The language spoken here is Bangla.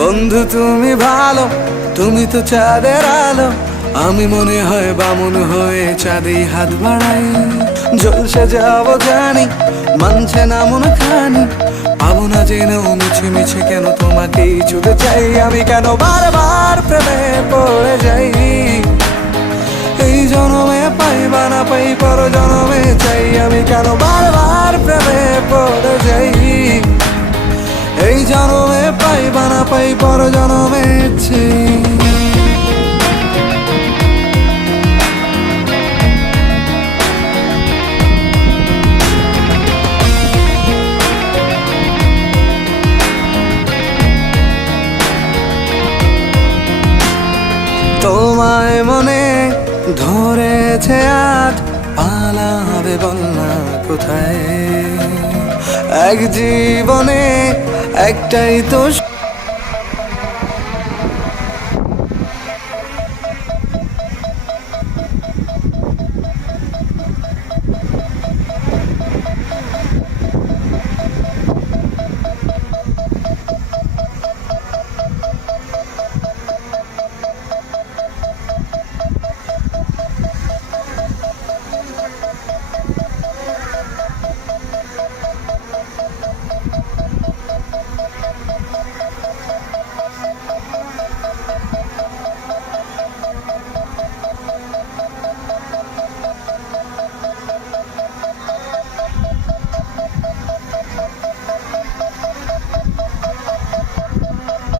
বন্ধু তুমি ভালো, তুমি তো চাঁদের আলো। আমি মনে হয় বামুন হয়ে চাঁদে হাত বাড়াই। জলসে যাবো জানি, মানছে না মন খানি। পাবো না জেনেও মিছে মিছে কেন তোমাকেই ছুতে চাই। আমি কেন বারবার প্রেমে পড়ে যাই। এই জনমে পাই বা না পাই, পর জনমে চাই। আমি কেন বারবার প্রেমে পড়ে যাই। এই জনমে পাই বা না পাই, পর জনমে চাই। তোমায় মনে ধরেছে আজ, পালাবে বল না কোথায়। এক জীবনে একটাই তো